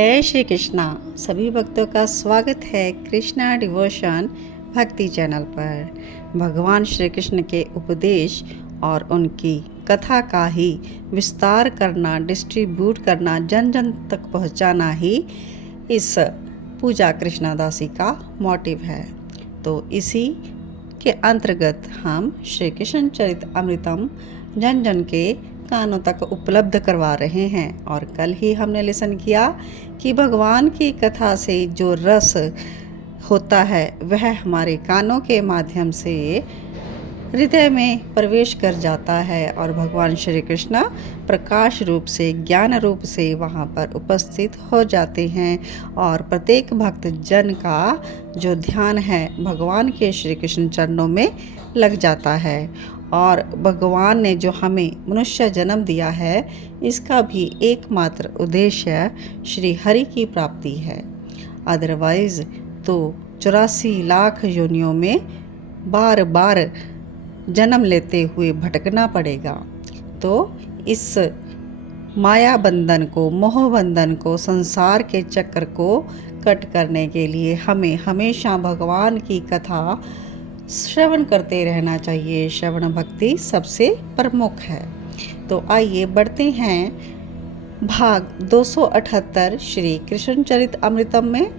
जय श्री कृष्णा। सभी भक्तों का स्वागत है कृष्णा डिवोशन भक्ति चैनल पर। भगवान श्री कृष्ण के उपदेश और उनकी कथा का ही विस्तार करना, डिस्ट्रीब्यूट करना, जन जन तक पहुंचाना ही इस पूजा कृष्णादासी का मोटिव है। तो इसी के अंतर्गत हम श्री कृष्ण चरित अमृतम जन जन के कानों तक उपलब्ध करवा रहे हैं। और कल ही हमने लिसन किया कि भगवान की कथा से जो रस होता है वह हमारे कानों के माध्यम से हृदय में प्रवेश कर जाता है और भगवान श्री कृष्ण प्रकाश रूप से, ज्ञान रूप से वहाँ पर उपस्थित हो जाते हैं। और प्रत्येक भक्त जन का जो ध्यान है भगवान के श्री कृष्ण चरणों में लग जाता है। और भगवान ने जो हमें मनुष्य जन्म दिया है इसका भी एकमात्र उद्देश्य श्री हरि की प्राप्ति है। अदरवाइज तो 84 लाख योनियों में बार बार जन्म लेते हुए भटकना पड़ेगा। तो इस माया बंधन को, मोह बंधन को, संसार के चक्र को कट करने के लिए हमें हमेशा भगवान की कथा श्रवण करते रहना चाहिए। श्रवण भक्ति सबसे प्रमुख है। तो आइए बढ़ते हैं भाग 278 श्री कृष्ण चरित अमृतम में,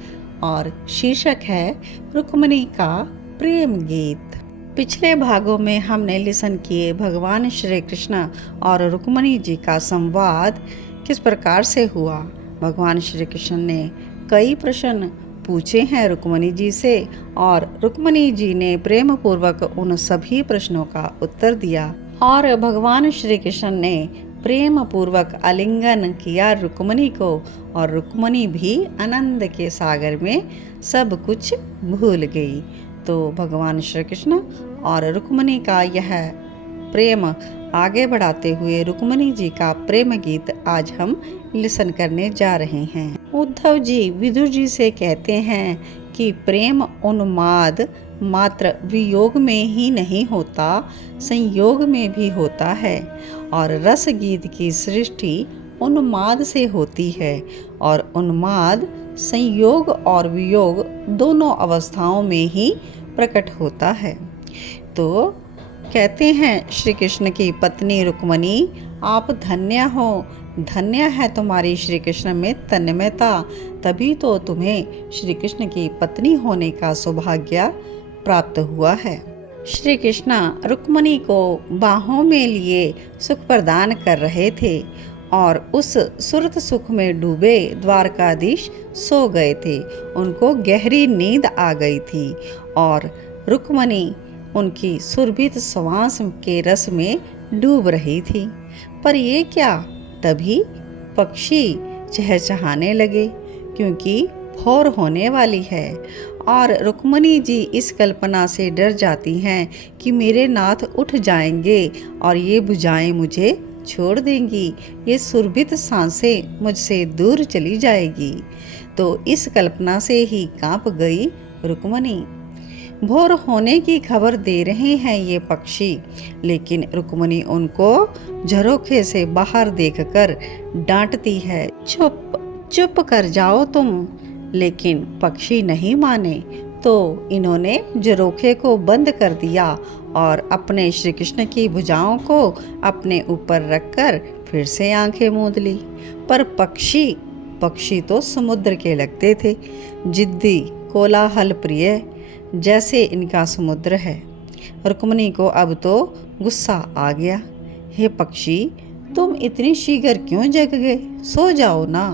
और शीर्षक है रुक्मिणी का प्रेम गीत। पिछले भागों में हमने लिसन किए भगवान श्री कृष्ण और रुक्मिणी जी का संवाद किस प्रकार से हुआ। भगवान श्री कृष्ण ने कई प्रश्न पूछे हैं रुक्मिणी जी से और रुक्मिणी जी ने प्रेम पूर्वक उन सभी प्रश्नों का उत्तर दिया। और भगवान श्री कृष्ण ने प्रेम पूर्वक आलिंगन किया रुक्मिणी को, और रुक्मिणी भी आनंद के सागर में सब कुछ भूल गई। तो भगवान श्री कृष्ण और रुक्मिणी का यह प्रेम आगे बढ़ाते हुए रुक्मिणी जी का प्रेम गीत आज हम लिसन करने जा रहे हैं। उद्धव जी विदुर जी से कहते हैं कि प्रेम उन्माद मात्र वियोग में ही नहीं होता, संयोग में भी होता है। और रस गीत की सृष्टि उन्माद से होती है, और उन्माद संयोग और वियोग दोनों अवस्थाओं में ही प्रकट होता है। तो कहते हैं श्री कृष्ण की पत्नी रुक्मिणी, आप धन्य हो, धन्य है तुम्हारी श्री कृष्ण में तन्मयता, तभी तो तुम्हें श्री कृष्ण की पत्नी होने का सौभाग्य प्राप्त हुआ है। श्री कृष्ण रुक्मिणी को बाहों में लिए सुख प्रदान कर रहे थे और उस सुरत सुख में डूबे द्वारकाधीश सो गए थे। उनको गहरी नींद आ गई थी और रुक्मिणी उनकी सुरभित श्वास के रस में डूब रही थी। पर ये क्या, तभी पक्षी चहचहाने लगे क्योंकि भोर होने वाली है। और रुक्मिणी जी इस कल्पना से डर जाती हैं कि मेरे नाथ उठ जाएंगे और ये भुजाएं मुझे छोड़ देंगी, ये सुरभित सांसें मुझसे दूर चली जाएगी। तो इस कल्पना से ही कांप गई रुक्मिणी। भोर होने की खबर दे रहे हैं ये पक्षी, लेकिन रुक्मिणी उनको झरोखे से बाहर देखकर डांटती है, चुप चुप कर जाओ तुम। लेकिन पक्षी नहीं माने, तो इन्होंने झरोखे को बंद कर दिया और अपने श्री कृष्ण की भुजाओं को अपने ऊपर रखकर फिर से आंखें मूंद ली। पर पक्षी तो समुद्र के लगते थे, जिद्दी, कोलाहल प्रिय जैसे इनका समुद्र है। रुक्मिणी को अब तो गुस्सा आ गया। हे पक्षी, तुम इतनी शीघ्र क्यों जग गए? सो जाओ ना।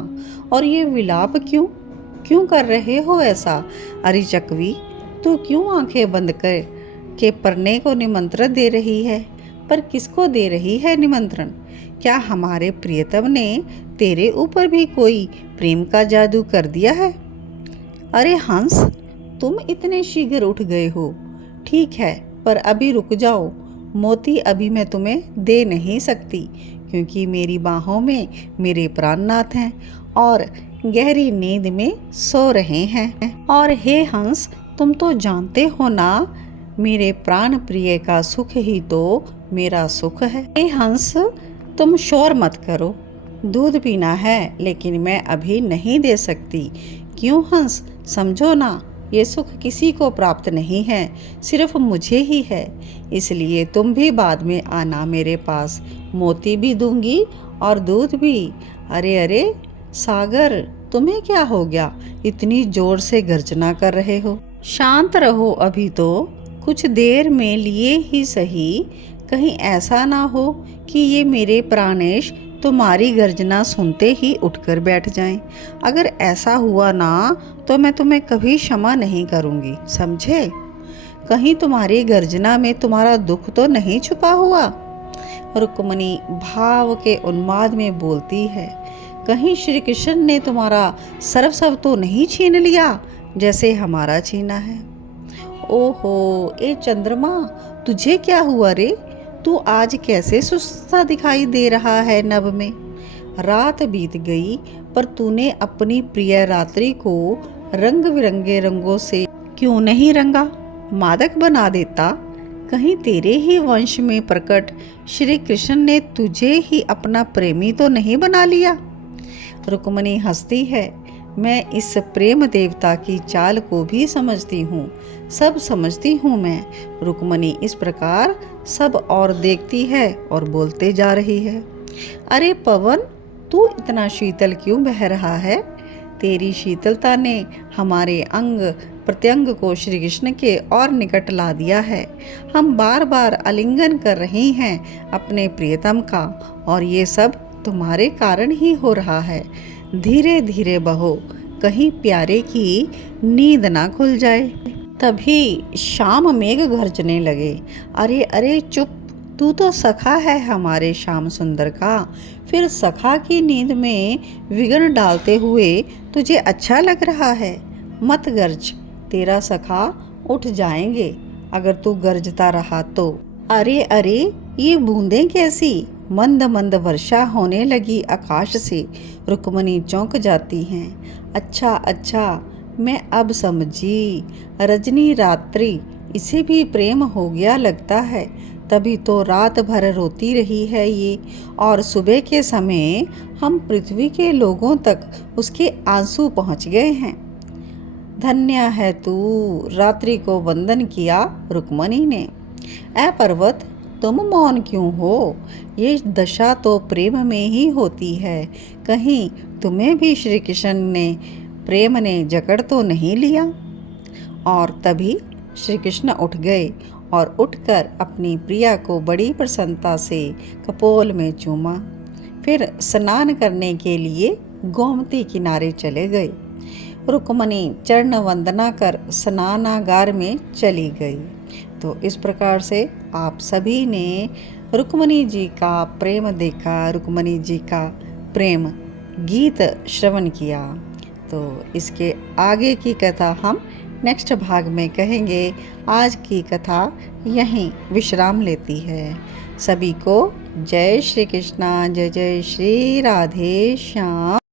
और ये विलाप क्यों कर रहे हो ऐसा? अरे चकवी, तू क्यों आंखें बंद कर के परने को निमंत्रण दे रही है? पर किसको दे रही है निमंत्रण? क्या हमारे प्रियतम ने तेरे ऊपर भी कोई प्रेम का जादू कर दिया है? अरे हंस, तुम इतने शीघ्र उठ गए हो, ठीक है, पर अभी रुक जाओ। मोती अभी मैं तुम्हें दे नहीं सकती, क्योंकि मेरी बाहों में मेरे प्राणनाथ हैं और गहरी नींद में सो रहे हैं। और हे हंस, तुम तो जानते हो ना, मेरे प्राण प्रिय का सुख ही तो मेरा सुख है। हे हंस, तुम शोर मत करो, दूध पीना है, लेकिन मैं अभी नहीं दे सकती। क्यों हंस, समझो ना, ये सुख किसी को प्राप्त नहीं है, सिर्फ मुझे ही है। इसलिए तुम भी बाद में आना मेरे पास, मोती भी दूंगी और दूध भी। अरे अरे सागर, तुम्हें क्या हो गया? इतनी जोर से गर्जना कर रहे हो। शांत रहो अभी तो, कुछ देर में लिए ही सही। कहीं ऐसा ना हो कि ये मेरे प्राणेश तुम्हारी गर्जना सुनते ही उठकर बैठ जाएं। अगर ऐसा हुआ ना तो मैं तुम्हें कभी क्षमा नहीं करूंगी, समझे? कहीं तुम्हारी गर्जना में तुम्हारा दुख तो नहीं छुपा हुआ? रुक्मणी भाव के उन्माद में बोलती है, कहीं श्री कृष्ण ने तुम्हारा सर्वस्व तो नहीं छीन लिया जैसे हमारा छीना है? ओहो ए चंद्रमा, तुझे क्या हुआ रे? तू आज कैसे सुस्ता दिखाई दे रहा है नभ में? रात बीत गई पर तूने अपनी प्रिय रात्रि को रंग बिरंगे रंगों से क्यों नहीं रंगा? मादक बना देता। कहीं तेरे ही वंश में प्रकट श्री कृष्ण ने तुझे ही अपना प्रेमी तो नहीं बना लिया? रुक्मणी हंसती है, मैं इस प्रेम देवता की चाल को भी समझती हूँ, सब समझती हूँ मैं। रुक्मणी इस प्रकार सब और देखती है और बोलते जा रही है, अरे पवन, तू इतना शीतल क्यों बह रहा है? तेरी शीतलता ने हमारे अंग प्रत्यंग को श्री कृष्ण के और निकट ला दिया है। हम बार बार आलिंगन कर रहे हैं अपने प्रियतम का, और ये सब तुम्हारे कारण ही हो रहा है। धीरे धीरे बहो, कहीं प्यारे की नींद ना खुल जाए। तभी शाम मेघ गरजने लगे। अरे अरे चुप, तू तो सखा है हमारे श्याम सुंदर का, फिर सखा की नींद में विघ्न डालते हुए तुझे अच्छा लग रहा है? मत गर्ज, तेरा सखा उठ जाएंगे अगर तू गरजता रहा तो। अरे अरे ये बूंदें कैसी? मंद मंद वर्षा होने लगी आकाश से। रुक्मणी चौंक जाती हैं। अच्छा अच्छा, मैं अब समझी, रजनी रात्रि, इसे भी प्रेम हो गया लगता है, तभी तो रात भर रोती रही है ये, और सुबह के समय हम पृथ्वी के लोगों तक उसके आंसू पहुँच गए हैं। धन्य है तू, रात्रि को वंदन किया रुक्मणी ने। ऐ पर्वत, तुम मौन क्यों हो? ये दशा तो प्रेम में ही होती है। कहीं तुम्हें भी श्री कृष्ण ने प्रेम ने जकड़ तो नहीं लिया? और तभी श्री कृष्ण उठ गए और उठकर अपनी प्रिया को बड़ी प्रसन्नता से कपोल में चूमा। फिर स्नान करने के लिए गोमती किनारे चले गए। रुक्मणी चरण वंदना कर स्नानागार में चली गई। तो इस प्रकार से आप सभी ने रुक्मणी जी का प्रेम देखा, रुक्मणी जी का प्रेम गीत श्रवण किया। तो इसके आगे की कथा हम नेक्स्ट भाग में कहेंगे। आज की कथा यहीं विश्राम लेती है। सभी को जय श्री कृष्णा, जय जय श्री राधे श्याम।